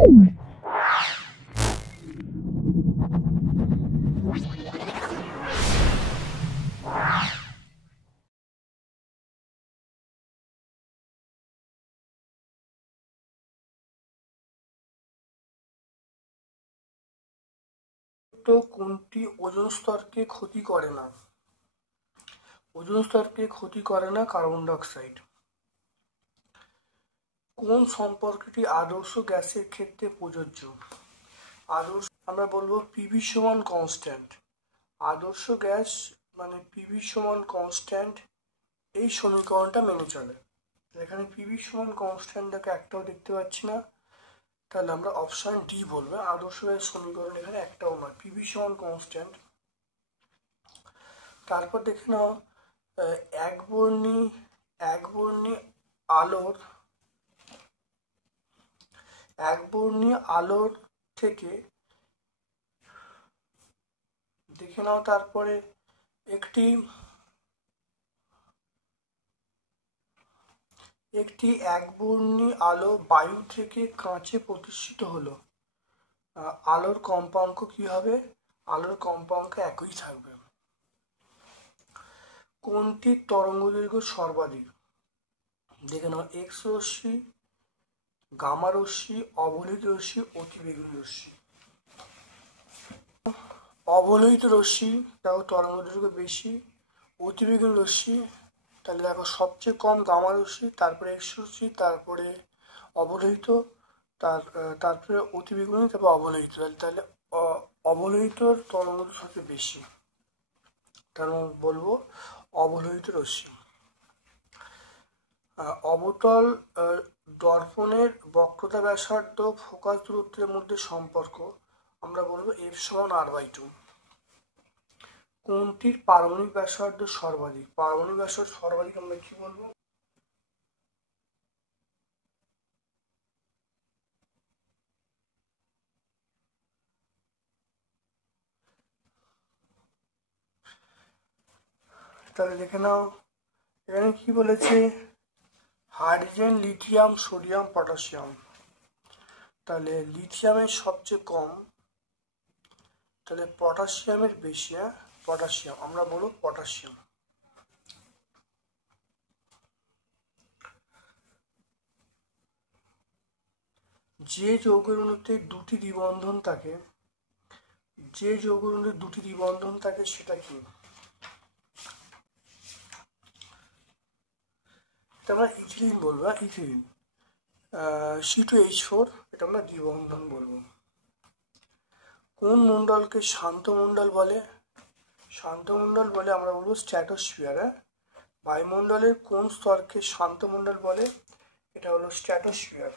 তো কোনটি ওজোন স্তরকে ক্ষতি করে না? ওজোন স্তরকে ক্ষতি করে না কার্বন ডাইঅক্সাইড। কোন সম্পর্কটি আদর্শ গ্যাসের ক্ষেত্রে প্রযোজ্য? আদর্শ আমরা বলবো পিভি সমান কনস্ট্যান্ট। আদর্শ গ্যাস মানে পিভি সমান কনস্ট্যান্ট, এই সমীকরণটা মেনে চলে। এখানে পিভি সমান কনস্ট্যান্টটাকে একটাও দেখতে পাচ্ছি না, তাহলে আমরা অপশন ডি বলবো। আদর্শ গ্যাস সমীকরণ এখানে একটাও নয়, পিভি সমান কনস্ট্যান্ট। তারপর দেখে নাও একবর্ণী আলোর থেকে দেখে নাও, তারপরে একটি একবর্ণী আলো বায়ু থেকে কাঁচে প্রতিষ্ঠিত হলো, আলোর কম্পাঙ্ক কি হবে? আলোর কম্পাঙ্ক একই থাকবে। কোনটি তরঙ্গদৈর্ঘ্য সর্বাধিক? দেখে নাও এক্স রশ্মি, গামা রশ্মি, অবলোহিত রশ্মি, অতিবেগুনি রশ্মি। অবলোহিত রশ্মি দেখো তরঙ্গদৈর্ঘ্য বেশি, অতিবেগুনি রশ্মি তাহলে দেখো সবচেয়ে কম গামা রশ্মি, তারপরে এক্স রশ্মি, তারপরে অবলোহিত, তারপরে অতিবেগুনি, তারপরে অবলোহিত। তাহলে অবলোহিত তরঙ্গদৈর্ঘ্য সবচেয়ে বেশি, তার বলবো অবলোহিত রশ্মি। অবতল দর্পণের বক্রতা ব্যাসার্ধ ফোকাস দূরত্বের মধ্যে সম্পর্ক আমরা বলবো এফ সমান r/2। কোনটির পারমাণবিক ব্যাসার্ধ সর্বাধিক? পারমাণবিক ব্যাসার্ধ সর্বাধিক আমরা কি বলবো? তাহলে দেখে নাও এখানে কি বলেছে, হাইড্রোজেন, লিথিয়াম, সোডিয়াম, পটাশিয়াম। তাহলে লিথিয়ামের সবচেয়ে কম, তাহলে পটাশিয়ামের বেশি। পটাশিয়াম আমরা বলবো পটাশিয়াম। যে যৌগের অণুতে দুটি দ্বিবন্ধন থাকে, সেটা কি? এটা আমরা ইথিলিন বলবো। ইথিলিন C2H4, এটা আমরা দ্বিবন্ধন বলবো। কোন মণ্ডলকে শান্ত মণ্ডল বলে? শান্ত মণ্ডল বলে আমরা বলবো স্ট্র্যাটোস্ফিয়ার। বায়ুমণ্ডলের কোন স্তরকে শান্ত মণ্ডল বলে? এটা হলো স্ট্র্যাটোস্ফিয়ার।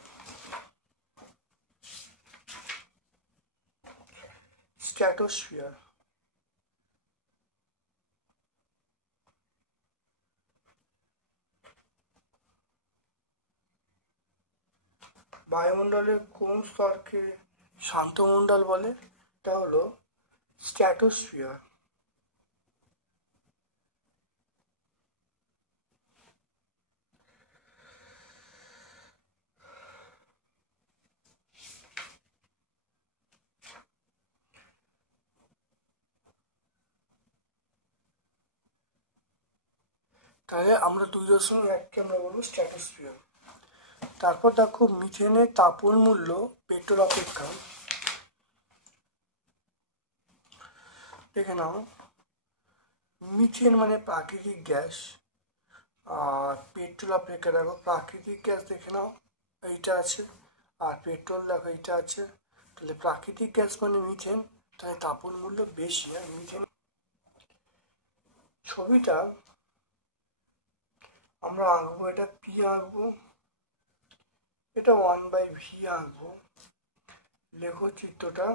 বায়ুমণ্ডলের কোন স্তরকে শান্ত মণ্ডল বলে? এটা হলো স্ট্র্যাটোস্ফিয়ার। তাহলে আমরা 2.1কে আমরা বলবো স্ট্র্যাটোস্ফিয়ার। তারপর দেখো মিথেনের তাপন মূল্য পেট্রোল অপেক্ষা, দেখে নাও মিথেন মানে প্রাকৃতিক গ্যাস, আর পেট্রোল অপেক্ষা দেখো প্রাকৃতিক গ্যাস দেখে নাও এইটা আছে, আর পেট্রোল দেখো এইটা আছে। তাহলে প্রাকৃতিক গ্যাস মানে মিথেন, তাহলে তাপন মূল্য বেশি। আর মিথেন ছবিটা আমরা আঁকবো, এটা পি আঁকবো, এটা 1/v আঁকবো। লেখো চিত্রটা,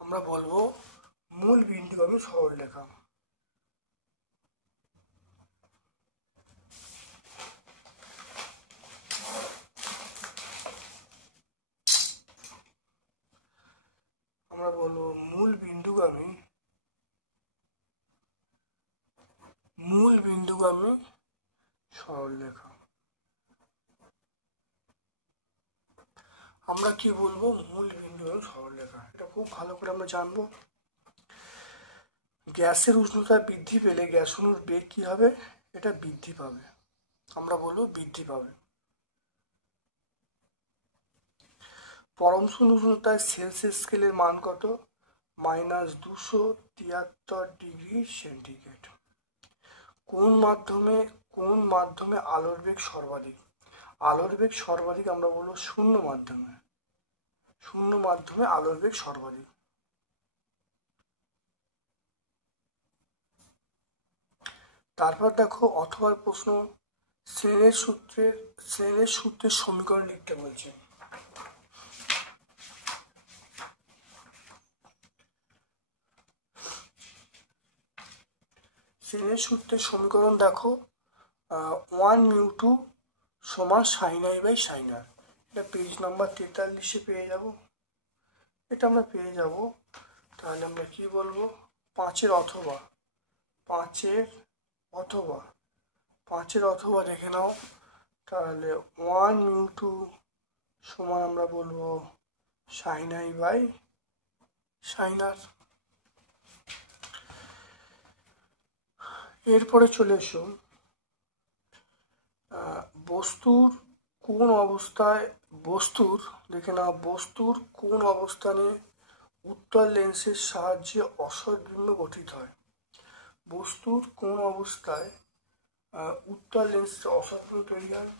আমরা বলবো মূল বিন্দুগামী সরলরেখা। আমরা বলবো মূল বিন্দুগামী সরলরেখা। আমরা কি বলবো, মূল বিন্দু এবং সরলরেখা। এটা খুব ভালো করে আমরা জানবো। গ্যাসের উষ্ণতা বৃদ্ধি পেলে গ্যাস অণুর বেগ কি হবে, এটা বৃদ্ধি পাবে, আমরা বলবো বৃদ্ধি পাবে। পরম শূন্য উষ্ণতায় সেলসিয়াস স্কেলের মান কত, -273 ডিগ্রি সেন্টিগ্রেড। কোন মাধ্যমে আলোর বেগ সর্বাধিক, আলোর বেগ সর্বাধিক আমরা বলবো শূন্য মাধ্যমে, শূন্য মাধ্যমে আলোর বেগ সর্বাধিক। তারপর দেখো অথবা প্রশ্ন, শ্রেণের সূত্রের সমীকরণ লিখতে বলছে। শ্রেণের সূত্রের সমীকরণ দেখো, 1μ2 সমান sin i by sin r। এটা পেজ নাম্বার 43-এ পেয়ে যাব, এটা আমরা পেয়ে যাব। তাহলে আমরা কি বলবো, পাঁচের অথবা দেখে নাও। তাহলে 1μ2 সমান আমরা বলবো sin i by sin r। এরপরে চলে এসো, বস্তুর কোন অবস্থানে উত্তল লেন্সের সাহায্যে অসৎ বিম্ব গঠিত হয়। বস্তুর কোন অবস্থায় উত্তল লেন্সে অসৎ বিম্ব তৈরি হয়।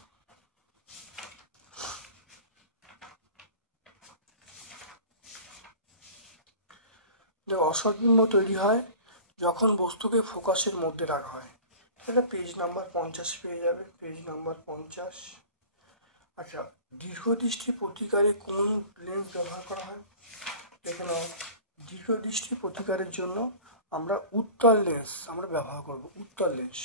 অসৎ বিম্ব তৈরি হয় যখন বস্তুকে ফোকাসের মধ্যে রাখা হয়। এটা পেজ নাম্বার 50 পেয়ে যাবে, পেজ নাম্বার 50। আচ্ছা, দীর্ঘদৃষ্টি প্রতিকারে কোন লেন্স ব্যবহার করা হয়, দেখে নাও। দীর্ঘদৃষ্টি প্রতিকারের জন্য আমরা উত্তল লেন্স আমরা ব্যবহার করব, উত্তল লেন্স।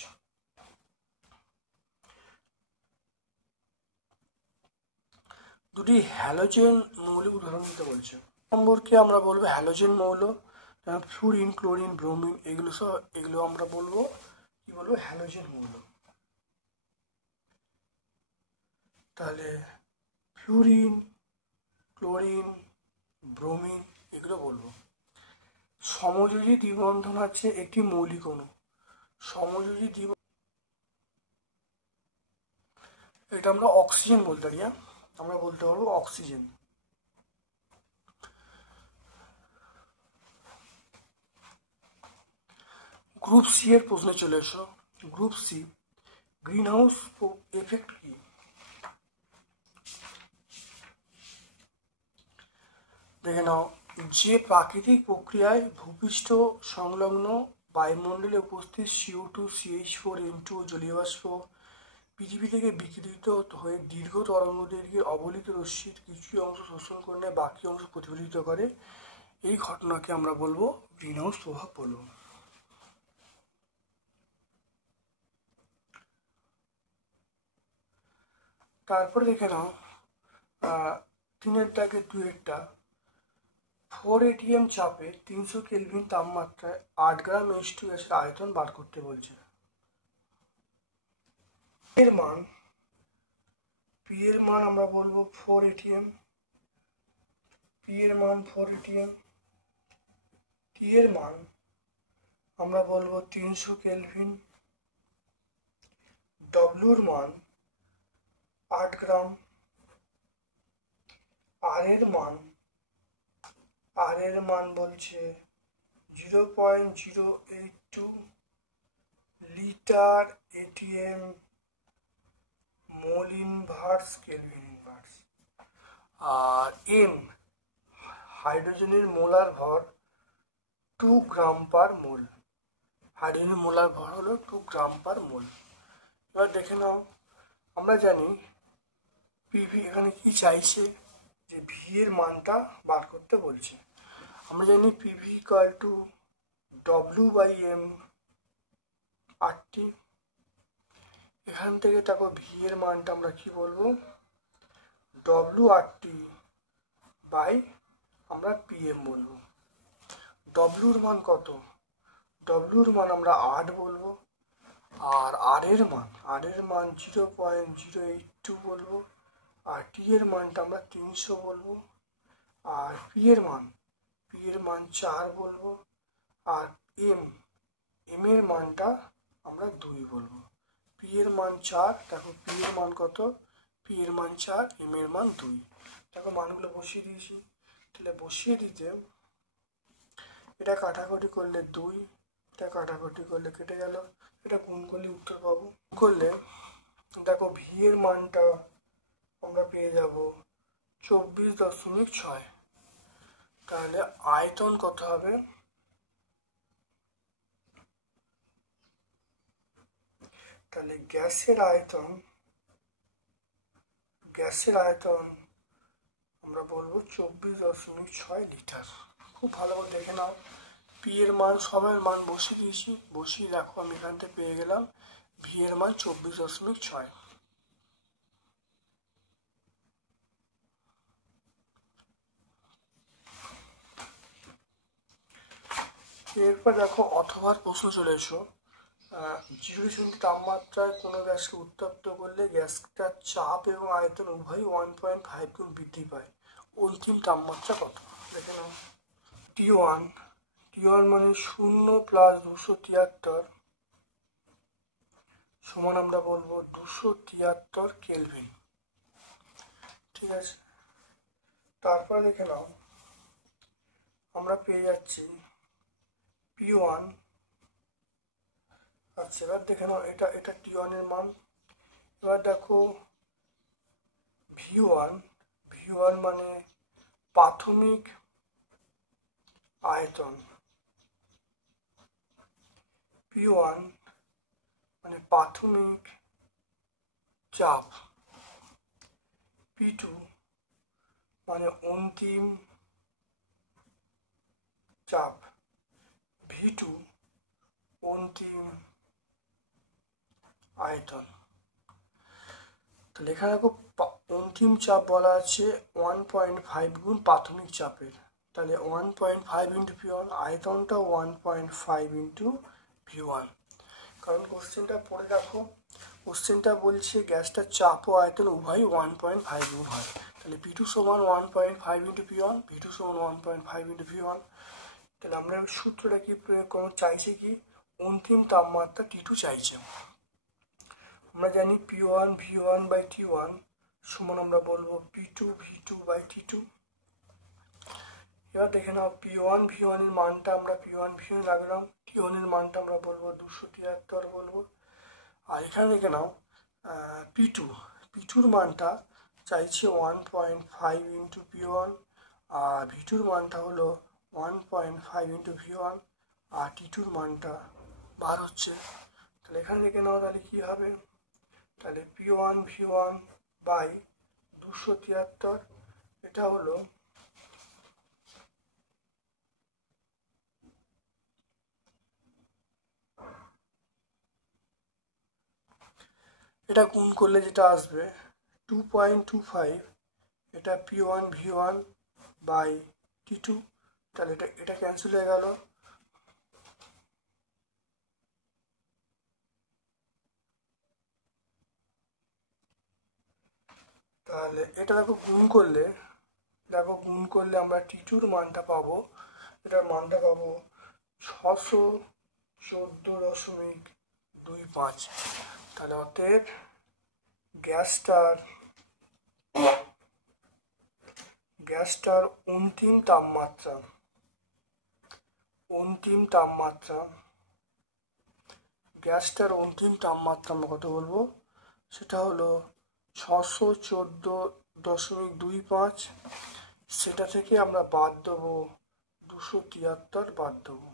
দুটি হ্যালোজেন মৌলিক উদাহরণ দিতে বলছে। নম্বরকে আমরা বলবো হ্যালোজেন মৌল, ফ্লুরিন, ক্লোরিন, ব্রোমিন, এগুলো আমরা বলবো কি বলবো, হ্যালোজেন মৌল। তাহলে ফ্লুরিন, ক্লোরিন, ব্রোমিন এগুলো বলবো। সমযোজী দ্বিবন্ধন আছে একটি মৌলিক অণু, সমযোজী এটা আমরা অক্সিজেন বলতে পারি, আমরা বলতে পারবো অক্সিজেন। গ্রুপ সি এর প্রশ্নে চলে এসো। Group C, green house effect কি। দেখে নাও, যে প্রাকৃতিক প্রক্রিয়ায় ভূপৃষ্ঠ সংলগ্ন বায়ুমণ্ডলে উপস্থিত CO2, CH4, N2 জলীয় বাষ্প পৃথিবী থেকে বিকিরিত হয়ে দীর্ঘ তরঙ্গদৈর্ঘ্যের অবলিত রশ্মির কিছু অংশ শোষণ করে নেয়, বাকি অংশ প্রতিফলিত করে, এই ঘটনাকে আমরা বলবো গ্রিন হাউস প্রভাব বলবো। তারপরে দেখে নাও 3-এর দাগে 2-এরটা, 4 atm চাপে 300 কেলভিন তাপমাত্রায় 8 গ্রাম H2 গ্যাসের আয়তন বার করতে বলছে। P এর মান আমরা বলবো 4 atm, P এর মান 4 atm, T এর মান আমরা বলবো 300 কেলভিন, W এর মান 8 গ্রাম, R এর মান বলছে 0.082 litre ATM mole inverse kelvin inverse. আর M হাইড্রোজেনের মোলার ভর 2 গ্রাম পার মোল, হাইড্রোজেনের মোলার ভর হলো 2 গ্রাম পার মোল। এবার দেখে নাও, আমরা জানি পিভি এখানে কি চাইছে, যে ভি এর মানটা বার করতে বলছে। আমরা জানি PV equal to W/M RT। এখান থেকে দেখো ভি এর মানটা আমরা কি বলবো, WRT বাই আমরা PM বলবো। W এর মান কত, W এর মান আমরা 8 বলবো, আর R এর মান 0.082 বলবো, আর টি এর মানটা আমরা 300 বলবো, আর পি এর মান 4 বলবো, আর এম এর মানটা আমরা 2 বলবো। পি এর মান 4, দেখো পি এর মান কত, পি এর মান 4, এম এর মান 2। দেখো মানগুলো বসিয়ে দিয়েছি। তাহলে বসিয়ে দিতে এটা কাটাকুটি করলে 2, এটা কাটাকুটি করলে কেটে গেল, এটা গুণ করলে উত্তর পাবো। করলে দেখো ভি এর মানটা আমরা পেয়ে যাব 24.6। তাহলে আয়তন কত হবে, তাহলে গ্যাসের আয়তন আমরা বলবো 24.6 লিটার। খুব ভালো করে দেখে নাও, পি এর মান সবার মান বসিয়ে দিয়েছি, বসিয়ে দেখো আমি এখান থেকে পেয়ে গেলাম ভি এর মান 24.6। এরপর দেখো অথবার প্রশ্ন চলে এসো। 0 তাপমাত্রায় কোনো গ্যাসকে উত্তপ্ত করলে গ্যাসটার চাপ এবং আয়তন উভয়ই 1.5 গুণ বৃদ্ধি পায়, অন্তিম তাপমাত্রা কত? দেখে নাও। T1 মানে 0 + 273 সমান আমরা বলবো 273 কেলভিন। ঠিক আছে, তারপর দেখে নাও আমরা পেয়ে যাচ্ছি P1। আচ্ছা এবার দেখে নাও এটা T1 এর মান। এবার দেখো V1 মানে প্রাথমিক আয়তন, P1 মানে প্রাথমিক চাপ, P2 মানে অন্তিম চাপ, V2 অন্তিম আয়তন। তাহলে এখানে দেখো অন্তিম চাপ বলা আছে 1.5 গুণ প্রাথমিক চাপের, তাহলে 1.5 ইন্টু V1, আয়তনটা 1.5 ইন্টু V1। কারণ কোশ্চেনটা পড়ে রাখো, কোশ্চেনটা বলছে গ্যাসটার চাপ ও আয়তন উভয়ই 1.5 গুণ হয়, তাহলে P2 সমান 1.5 ইন্টু V1, V2 সমান 1.5 ইন্টু V1। তাহলে আমরা সূত্রটা কি প্রয়োগ করবো, চাইছে কি অন্তিম তাপমাত্রা T2 চাইছে। আমরা জানি P1 V1/T1 সমান আমরা বলবো P2 V2/T2। এবার দেখে নাও P1 এর মানটা আমরা P1 রাখলাম, T1 এর মানটা আমরা বলবো 273 বলবো। আর এখানে দেখে নাও P2 মানটা চাইছে 1.5 ইন্টু P1, আর V2 মানটা হলো 1.5 ইন্টু V1, আর T2 মানটা বার হচ্ছে। তাহলে এখানে দেখে নাও তাহলে কি হবে, তাহলে P1 বাই 273, এটা হলো এটা গুণ করলে যেটা আসবে 2.25, এটা P1 বাই T2, তাহলে এটা ক্যান্সেল হয়ে গেল। তাহলে এটা দেখো গুণ করলে আমরা T2 মানটা পাবো, এটার মানটা পাবো 614.25। তাহলে অতএব গ্যাসটার অন্তিম তাপমাত্রা আমরা কত বলবো, সেটা হলো 614.25। সেটা থেকে আমরা বাদ দেবো 273 বাদ দেবো।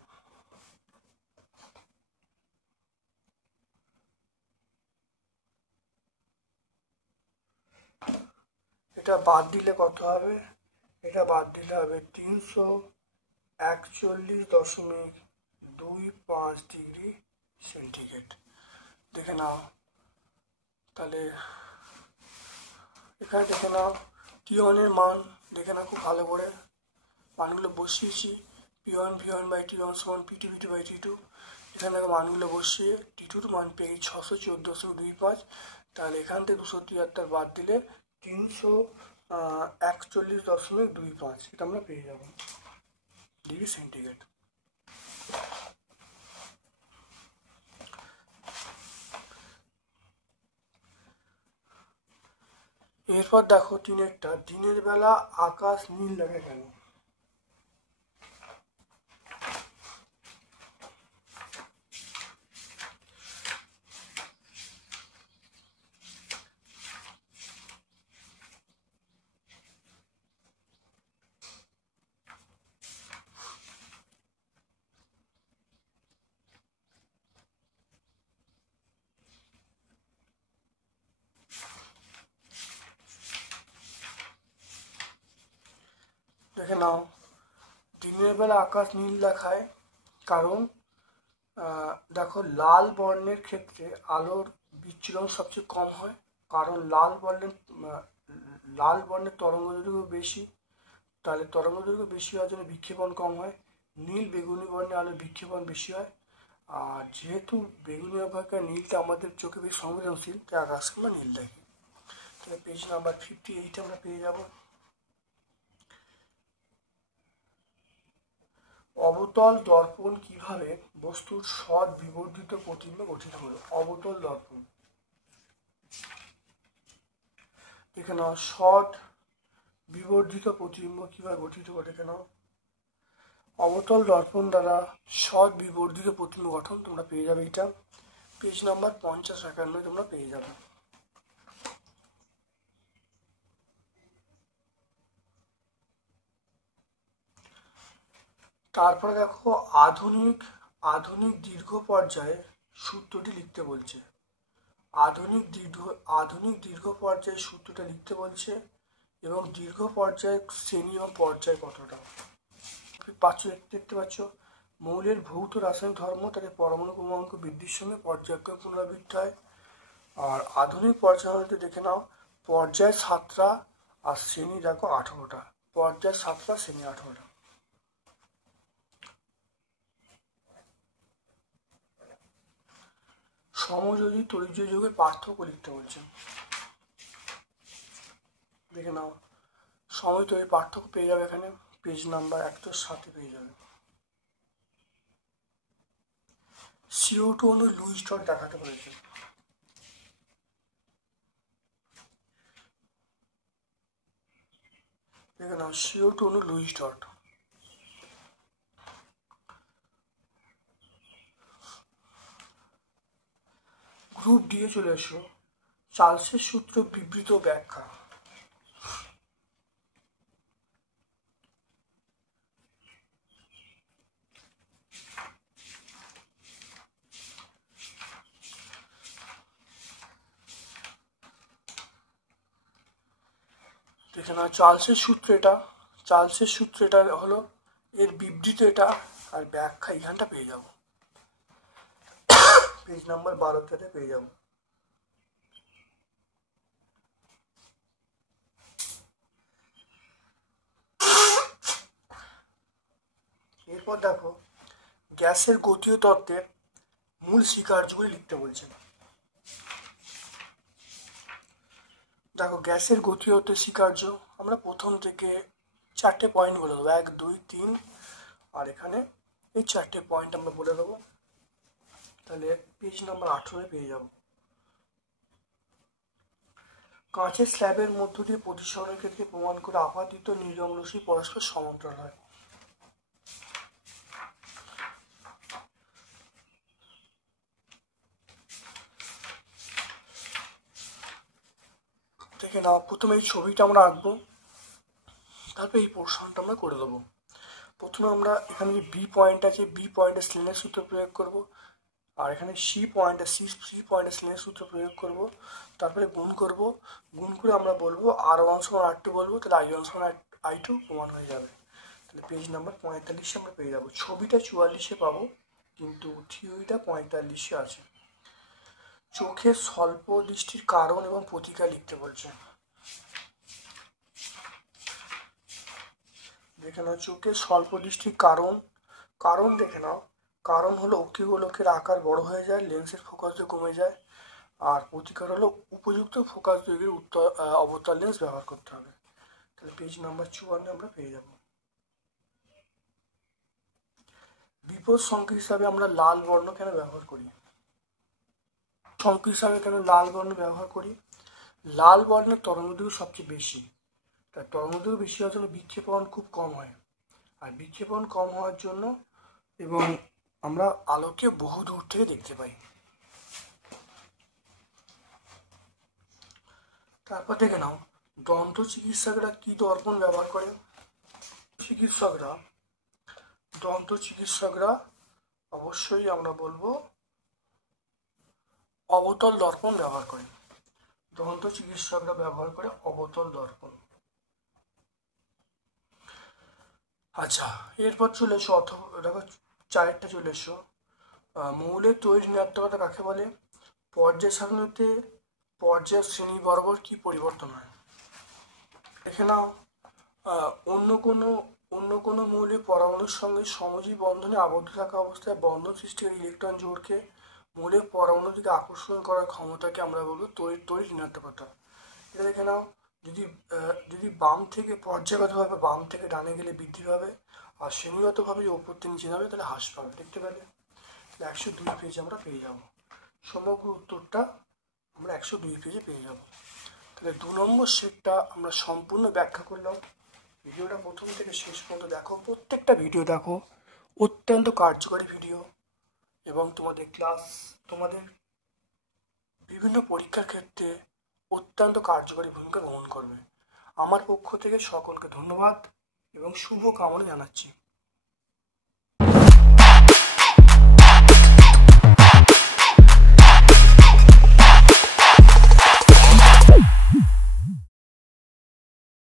এটা বাদ দিলে কত হবে, এটা বাদ দিলে হবে 341.25 ডিগ্রি সেন্টিগ্রেড। দেখে নাও তাহলে এখানে দেখে নাও T1 এর মান দেখে নাও খুব ভালো করে, মানগুলো বসিয়েছি। P1/T1 সমান P2 V2/T2। এখানে দেখো মানগুলো বসিয়ে T2 মান পেয়ে 614.25। তাহলে এখান থেকে 273 বাদ দিলে 341.25 এটা আমরা পেয়ে যাব ডিগ্রি সেন্টিগ্রেড। এরপর দেখো তিনেরটা, দিনের বেলা আকাশ নীল লাগে কেন? দেখে নাও, দিনের বেলা আকাশ নীল দেখায় কারণ দেখো লাল বর্ণের ক্ষেত্রে আলোর বিচ্ছুরণ সবচেয়ে কম হয়, কারণ লাল বর্ণের তরঙ্গ দৈর্ঘ্য বেশি, তাহলে তরঙ্গ দৈর্ঘ্য বেশি হওয়ার জন্য বিক্ষেপণ কম হয়। নীল বেগুনি বর্ণের আলোর বিক্ষেপণ বেশি হয়, আর যেহেতু বেগুনি অপেক্ষা নীলটা আমাদের চোখে বেশি সংবেদনশীল, তাই আকাশকে আমরা নীল দেখি। তাহলে পেজ নাম্বার 58 আমরা পেয়ে যাব। অবতল দর্পণ কিভাবে বস্তুর সৎ বিবর্ধিত প্রতিবিম্ব গঠিত হলো? অবতল দর্পণ দেখে নাও, সৎ বিবর্ধিত প্রতিবিম্ব কিভাবে গঠিত করে, দেখে নাও। অবতল দর্পণ দ্বারা সৎ বিবর্ধিত প্রতিবিম্ব গঠন তোমরা পেয়ে যাবে, এটা পেজ নাম্বার 50-51 তোমরা পেয়ে যাবে। তারপরে দেখো আধুনিক দীর্ঘ পর্যায়ে সূত্রটি লিখতে বলছে। আধুনিক দীর্ঘ পর্যায়ে সূত্রটা লিখতে বলছে এবং দীর্ঘ পর্যায়ে শ্রেণী এবং পর্যায় কতটা দেখতে পাচ্ছ। মৌলের ভৌত রাসায়নিক ধর্ম তাদের পরমাণু ক্রমাঙ্ক বৃদ্ধির সঙ্গে পর্যায়ক্রমে পুনরাবৃত্তি হয়। আর আধুনিক পর্যায়তে দেখে নাও, পর্যায় 7টা আর শ্রেণী দেখো 18টা। পর্যায় 7টা, শ্রেণী 18টা। সমযোজী তড়িৎ যোগের পার্থক্য লিখতে বলছে। দেখে নাও, সমযোজী পার্থক্য পেয়ে যাবে এখানে পেজ নাম্বার 107 পেয়ে যাবে। CO2 অণু লুইস ডট দেখাতে বলেছে। দেখে নাও, CO2 অণু Luis dot. Group D A চলে এসো, চার্লসের সূত্র বিবৃত ব্যাখ্যা। দেখে নাও, চার্লসের সূত্র এটা হলো, এর বিবৃত এটা, আর ব্যাখ্যা এখানটা পেয়ে যাবো পেজ নাম্বার 12 পেয়ে যাবো। এরপর দেখো, গ্যাসের গতীয় তত্ত্বের মূল স্বীকার্যগুলি লিখতে বলছে। দেখো, গ্যাসের গতীয় তত্ত্বের স্বীকার্য আমরা প্রথম থেকে 4টে পয়েন্ট বলে দেবো, 1, 2, 3, আর এখানে এই 4টে পয়েন্ট আমরা বলে দেবো। তাহলে পেজ নাম্বার 18 পেয়ে যাব। কাঁচের স্ল্যাবের মধ্য দিয়ে প্রতিসরণের ক্ষেত্রে প্রমাণ করে আপাতিত নির্গম রশ্মি পরস্পর সমান্তরাল হয়। দেখে নাও, প্রথমে এই ছবিটা আমরা আঁকবো, তারপর এই পোর্শনটা আমরা করে দেবো। প্রথমে আমরা এখানে যে বি পয়েন্ট আছে, বি পয়েন্টে স্লিনের সূত্র প্রয়োগ করব, আর এখানে সি পয়েন্টে স্লিনের সূত্র প্রয়োগ করব, তারপরে গুণ করে আমরা বলবো R1 সমান R2 বলবো, তাহলে I1 সমান I2 প্রমাণ হয়ে যাবে। তাহলে পেজ নাম্বার 45 আমরা পেয়ে যাবো। ছবিটা 44-এ পাবো, কিন্তু থিওরিটা 45-এ আছে। চোখের স্বল্প দৃষ্টির কারণ এবং প্রতিকার লিখতে বলছে। দেখে নাও, চোখের স্বল্প দৃষ্টির কারণ দেখে নাও, কারণ হলো অক্ষিগোলকের আকার বড় হয়ে যায়, লেন্সের ফোকাসও কমে যায়, আর প্রতিকার হলো উপযুক্ত ফোকাস দৈর্ঘ্যের অবতার লেন্স ব্যবহার করতে হবে। তাহলে পেজ নাম্বার 54 আমরা পেয়ে যাব। বিপদ সংকেত হিসাবে আমরা লাল বর্ণ কেন ব্যবহার করি? সংকেত হিসাবে কেন লাল বর্ণ ব্যবহার করি? লাল বর্ণের তরঙ্গদৈর্ঘ্য সবচেয়ে বেশি, তার তরঙ্গদৈর্ঘ্য বেশি হওয়ার জন্য বিক্ষেপণ খুব কম হয়, আর বিক্ষেপণ কম হওয়ার জন্য এবং আমরা আলোকে বহু দূর থেকে দেখতে পাই। তারপর দেখে নাও দন্ত চিকিৎসকরা কি দর্পণ ব্যবহার করে? দন্ত চিকিৎসকরা অবশ্যই আমরা বলবো অবতল দর্পণ ব্যবহার করে। দন্ত চিকিৎসকরা ব্যবহার করে অবতল দর্পণ। আচ্ছা, এরপর চলে এসো দেখো 4টা চলে এসো। মৌলের তৈরি ঋণাত্মকতা কাকে বলে? পর্যায় সারণীতে পর্যায় শ্রেণী বরাবর কি পরিবর্তন হয়? দেখে নাও অন্য কোনো মৌলের পরমাণুর সঙ্গে সমজীব বন্ধনে আবদ্ধ থাকা অবস্থায় বন্ধন সৃষ্টিকারী ইলেকট্রন জোড়কে মৌলের পরমাণুর দিকে আকর্ষণ করার ক্ষমতাকে আমরা বলবো তড়িৎ ঋণাত্মকতা। এটা দেখে নাও, যদি বাম থেকে পর্যায়গতভাবে বাম থেকে ডানে গেলে বৃদ্ধি পাবে, আর শ্রেণীগতভাবে ওপর থেকে নিচে যাবে তাহলে হ্রাস পাবে। দেখতে পেলে? 102 পেজ আমরা পেয়ে যাব। সমগ্র উত্তরটা আমরা 102 পেজে পেয়ে যাব। তাহলে 2 নম্বর সেটটা আমরা সম্পূর্ণ ব্যাখ্যা করলাম। ভিডিওটা প্রথম থেকে শেষ পর্যন্ত দেখো, প্রত্যেকটা ভিডিও দেখো, অত্যন্ত কার্যকরী ভিডিও এবং তোমাদের বিভিন্ন পরীক্ষার ক্ষেত্রে অত্যন্ত কার্যকরী ভূমিকা গ্রহণ করবে। আমার পক্ষ থেকে সকলকে ধন্যবাদ এবং শুভ কামনা জানাচ্ছি।